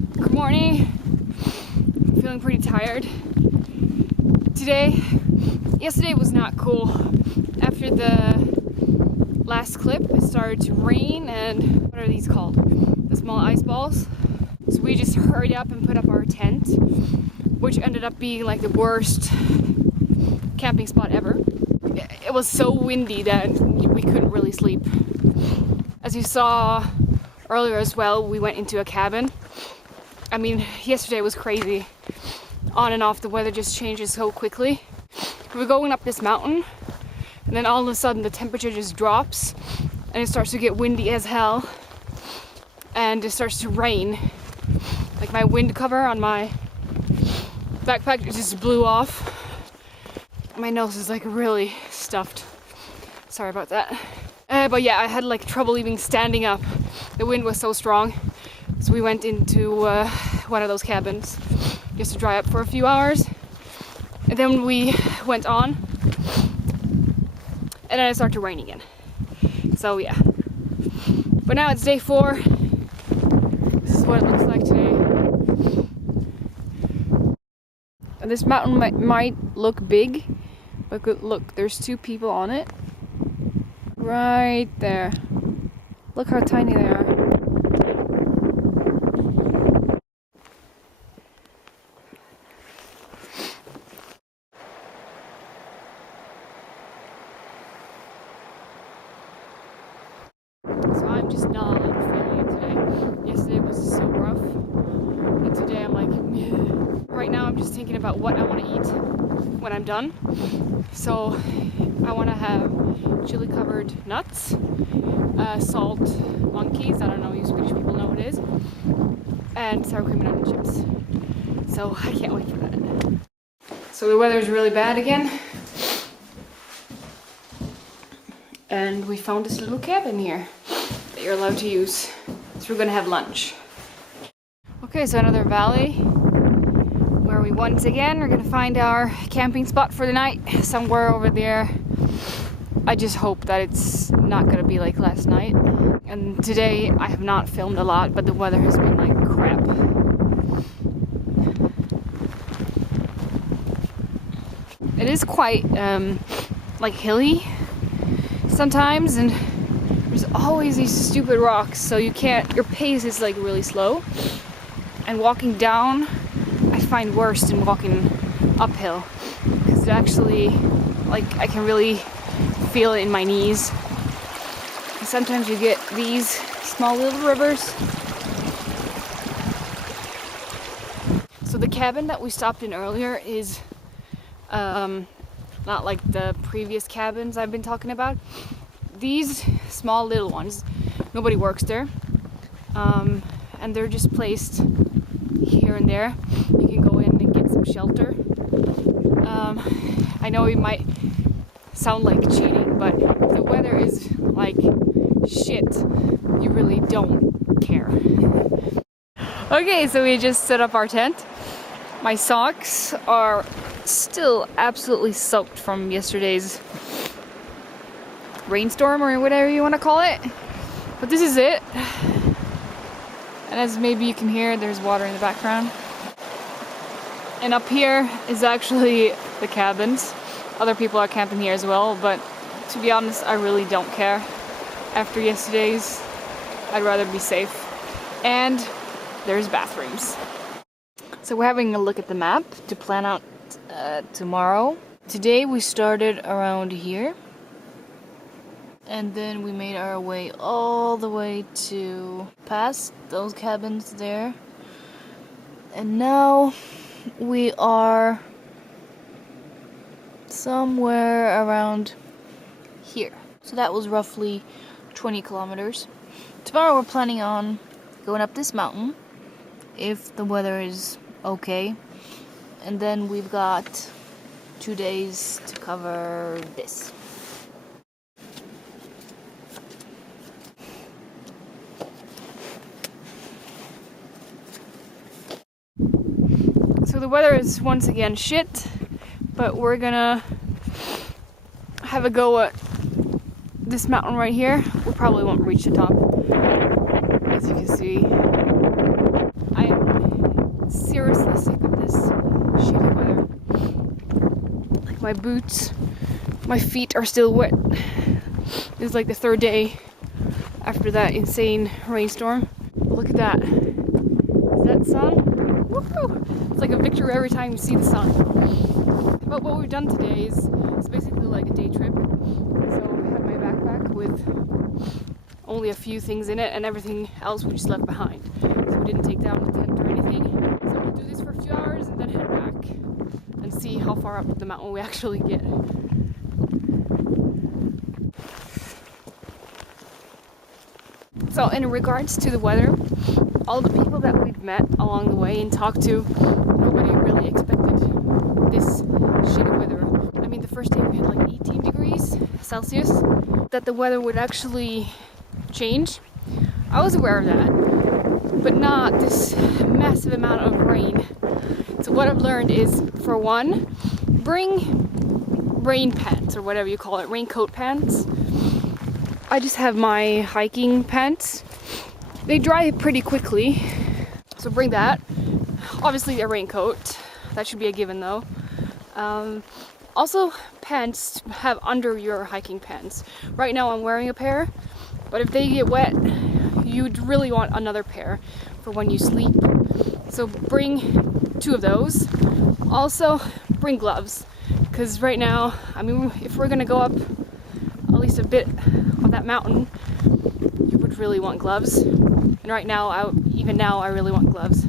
Good morning. I'm feeling pretty tired yesterday was not cool. After the last clip, it started to rain and what are these called? The small ice balls. So we just hurried up and put up our tent, which ended up being like the worst camping spot ever. It was so windy that we couldn't really sleep. As you saw earlier as well, we went into a cabin. I mean, yesterday was crazy. On and off, the weather just changes so quickly. We're going up this mountain, and then all of a sudden the temperature just drops, and it starts to get windy as hell, and it starts to rain. Like my wind cover on my backpack just blew off. My nose is like really stuffed. Sorry about that. But yeah, I had like trouble even standing up. The wind was so strong. So we went into one of those cabins just to dry up for a few hours. And then we went on. And then it started to rain again. So yeah. But now it's day 4. This is what it looks like today. And this mountain might look big, but look, there's 2 people on it. Right there. Look how tiny they are. So I'm just not feeling it today. Yesterday was so rough. And today I'm like, meh. Right now I'm just thinking about what I want to eat when I'm done. So I want to have chili covered nuts, salt monkeys, I don't know, you Swedish people know what it is, and sour cream and onion chips. So I can't wait for that. So the weather is really bad again. And we found this little cabin here that you're allowed to use. So we're gonna have lunch. Okay, so another valley where we once again are gonna find our camping spot for the night, somewhere over there. I just hope that it's not gonna be like last night. And today I have not filmed a lot, but the weather has been like crap. It is quite like hilly sometimes, and there's always these stupid rocks, so your pace is like really slow. And walking down, I find worse than walking uphill, because it actually, like, I can really feel it in my knees. And sometimes you get these small little rivers. So the cabin that we stopped in earlier is not like the previous cabins I've been talking about. These small little ones, nobody works there, and they're just placed here and there. You can go in and get some shelter. I know it might sound like cheating, but if the weather is like shit, you really don't care. Okay, so we just set up our tent. My socks are still absolutely soaked from yesterday's rainstorm, or whatever you want to call it. But this is it. And as maybe you can hear, there's water in the background. And up here is actually the cabins. Other people are camping here as well, but to be honest, I really don't care. After yesterday's, I'd rather be safe. And there's bathrooms. So we're having a look at the map to plan out tomorrow. Today we started around here, and then we made our way all the way to past those cabins there, and now we are somewhere around here. So that was roughly 20 kilometers. Tomorrow we're planning on going up this mountain if the weather is okay. And then we've got 2 days to cover this. So the weather is once again shit, but we're gonna have a go at this mountain right here. We probably won't reach the top. As you can see, I am seriously sick of this shitty weather. Like my boots, my feet are still wet. This is like the third day after that insane rainstorm. Look at that. Is that sun? Woohoo! It's like a victory every time you see the sun. But what we've done today is it's basically like a day trip. So I have my backpack with only a few things in it, and everything else we just left behind. So we didn't take down the tent or anything. So we'll do this for a few hours and then head back and see how far up the mountain we actually get. So in regards to the weather, all the people that we've met along the way and talked to, nobody really expected this shitty weather. I mean, the first day we had like 18 degrees Celsius, that the weather would actually change. I was aware of that, but not this massive amount of rain. So what I've learned is, for one, bring rain pants or whatever you call it, raincoat pants. I just have my hiking pants. They dry pretty quickly, so bring that. Obviously a raincoat, that should be a given though. Also pants to have under your hiking pants. Right now I'm wearing a pair, but if they get wet, you'd really want another pair for when you sleep. So bring 2 of those. Also bring gloves, because right now, I mean, if we're gonna go up at least a bit of that mountain, you would really want gloves. And right now, even now, I really want gloves.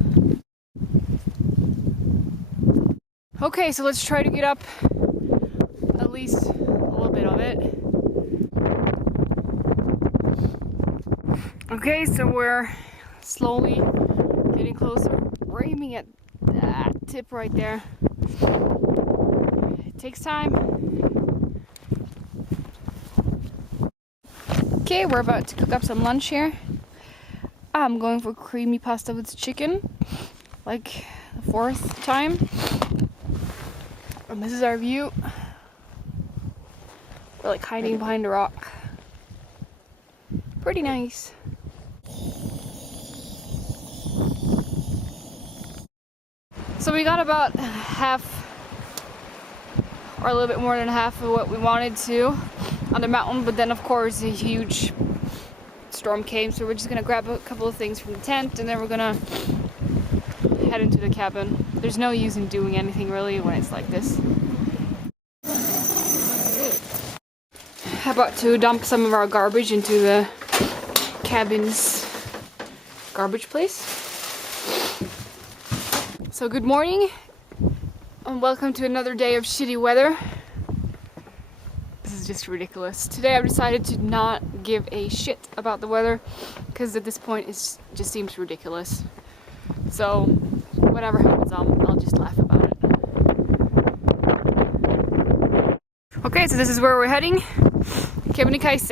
Okay, so let's try to get up at least a little bit of it. Okay, so we're slowly getting closer. We're aiming at that tip right there. It takes time. Okay, we're about to cook up some lunch here. I'm going for creamy pasta with chicken, like the 4th time. And this is our view. We're like hiding behind a rock. Pretty nice. So we got about half, or a little bit more than half of what we wanted to on the mountain, but then of course a huge storm came, so we're just gonna grab a couple of things from the tent and then we're gonna head into the cabin. There's no use in doing anything really when it's like this. How about to dump some of our garbage into the cabin's garbage place. So good morning and welcome to another day of shitty weather. This is just ridiculous. Today I've decided to not give a shit about the weather because at this point it just seems ridiculous. So whatever happens, I'll just laugh about it. Okay, so this is where we're heading. Kebnekaise.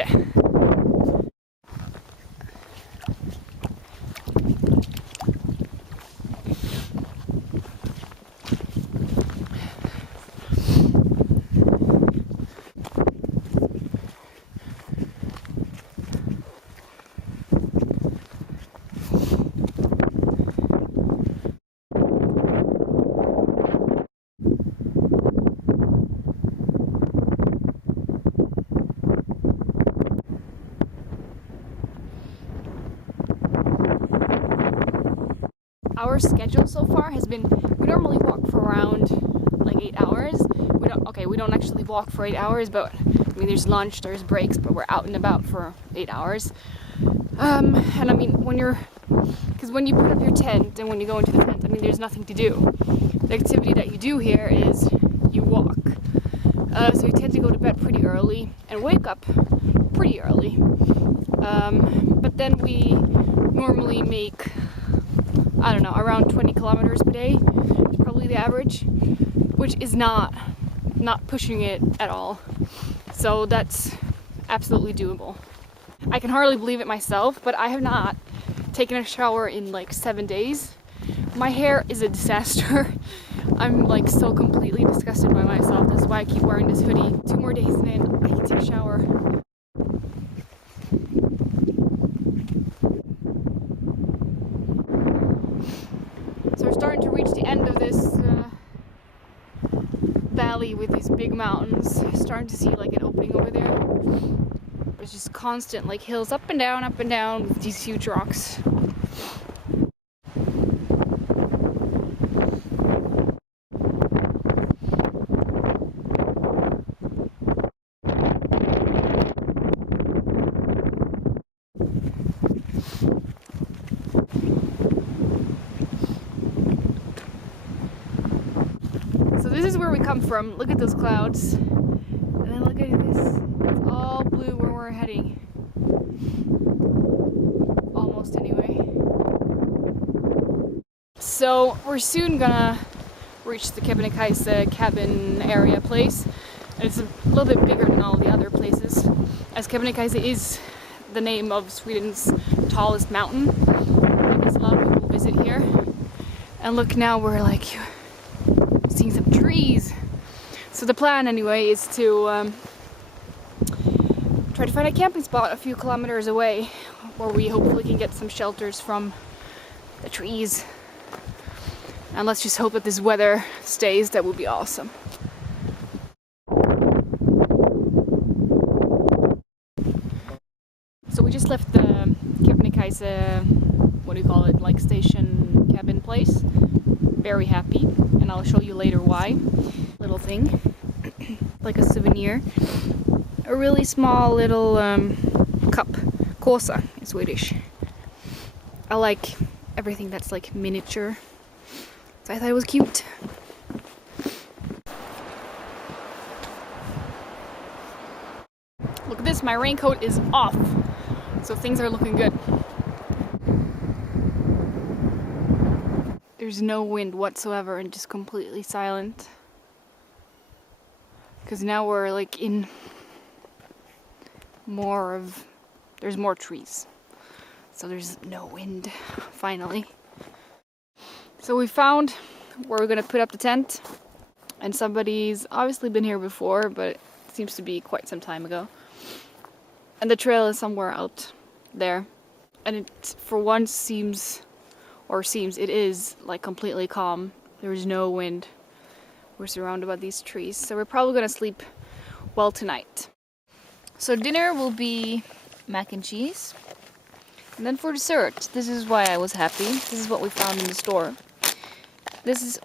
Our schedule so far has been, we normally walk for around like 8 hours. We don't actually walk for 8 hours, but I mean there's lunch, there's breaks, but we're out and about for 8 hours. And I mean because when you put up your tent and when you go into the tent, I mean there's nothing to do. The activity that you do here is you walk. So you tend to go to bed pretty early and wake up pretty early. But then we normally make, I don't know, around 20 kilometers per day is probably the average, which is not pushing it at all. So that's absolutely doable. I can hardly believe it myself, but I have not taken a shower in like 7 days. My hair is a disaster. I'm like so completely disgusted by myself. That's why I keep wearing this hoodie. 2 more days and then I can take a shower. So we're starting starting to reach the end of this valley with these big mountains. Starting to see like an opening over there. There's just constant like hills up and down with these huge rocks. So this is where we come from. Look at those clouds. And then look at this. It's all blue where we're heading. Almost anyway. So we're soon gonna reach the Kebnekaise cabin area place. And it's a little bit bigger than all the other places. As Kebnekaise is the name of Sweden's tallest mountain. I guess a lot of people visit here. And look, now we're like seeing some trees. So the plan anyway is to try to find a camping spot a few kilometers away where we hopefully can get some shelters from the trees. And let's just hope that this weather stays. That would be awesome. So we just left the Kebnekaise, what do you call it, like station cabin place. Very happy, and I'll show you later why. Little thing, like a souvenir. A really small little cup, kåsa in Swedish. I like everything that's like miniature, so I thought it was cute. Look at this, my raincoat is off, so things are looking good. There's no wind whatsoever and just completely silent. Because now we're like in there's more trees. So there's no wind, finally. So we found where we're gonna put up the tent. And somebody's obviously been here before, but it seems to be quite some time ago. And the trail is somewhere out there. And it, for once, it is like completely calm. There's no wind. We're surrounded by these trees, so we're probably gonna sleep well tonight. So dinner will be mac and cheese. And then for dessert, this is why I was happy. This is what we found in the store.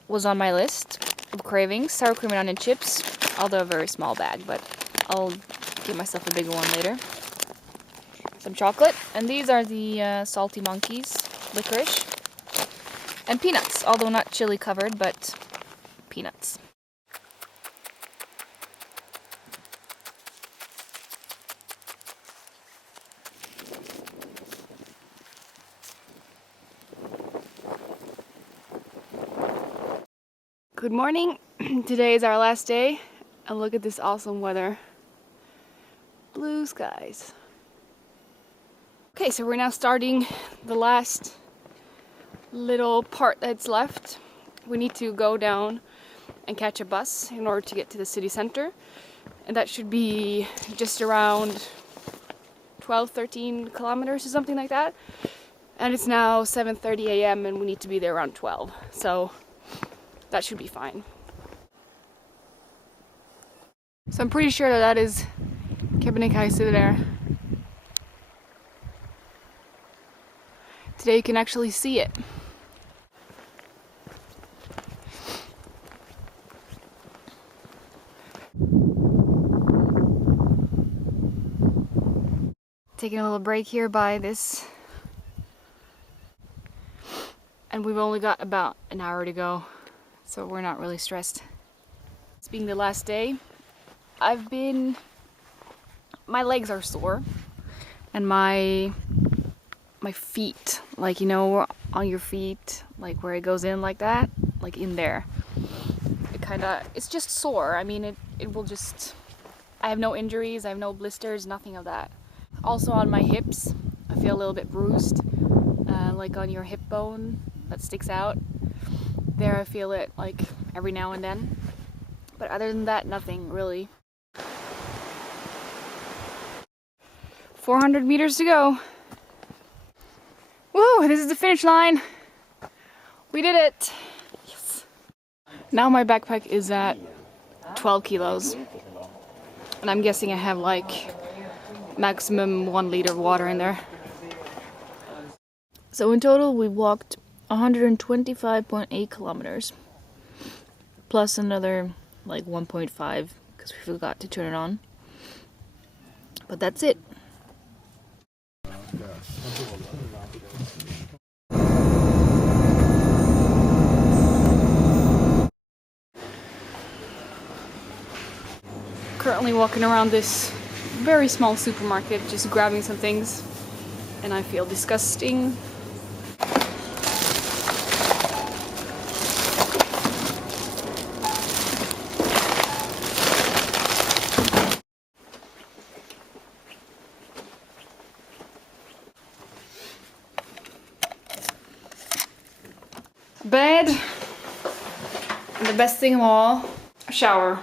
Was on my list of cravings. Sour cream and onion chips, although a very small bag, but I'll give myself a bigger one later. Some chocolate, and these are the salty monkeys, licorice. And peanuts, although not chili covered, but peanuts. Good morning. Today is our last day, and look at this awesome weather. Blue skies. Okay, so we're now starting the last little part that's left. We need to go down and catch a bus in order to get to the city center, and that should be just around 12-13 kilometers or something like that. And it's now 7:30 a.m. and we need to be there around 12, so that should be fine. So I'm pretty sure that is Kebnekaise there. Today you can actually see it. Taking a little break here by this. And we've only got about an hour to go, so we're not really stressed. It's being the last day. My legs are sore, and my feet, like, you know, on your feet, like where it goes in like that, like in there. It's just sore. I mean, it will just, I have no injuries, I have no blisters, nothing of that. Also on my hips, I feel a little bit bruised, like on your hip bone that sticks out. There I feel it like every now and then. But other than that, nothing really. 400 meters to go. Woo, this is the finish line. We did it. Now my backpack is at 12 kilos. And I'm guessing I have like maximum 1 liter of water in there. So in total we walked 125.8 kilometers. Plus another like 1.5 because we forgot to turn it on. But that's it. Currently walking around this very small supermarket, just grabbing some things, and I feel disgusting. Bed, and the best thing of all, a shower.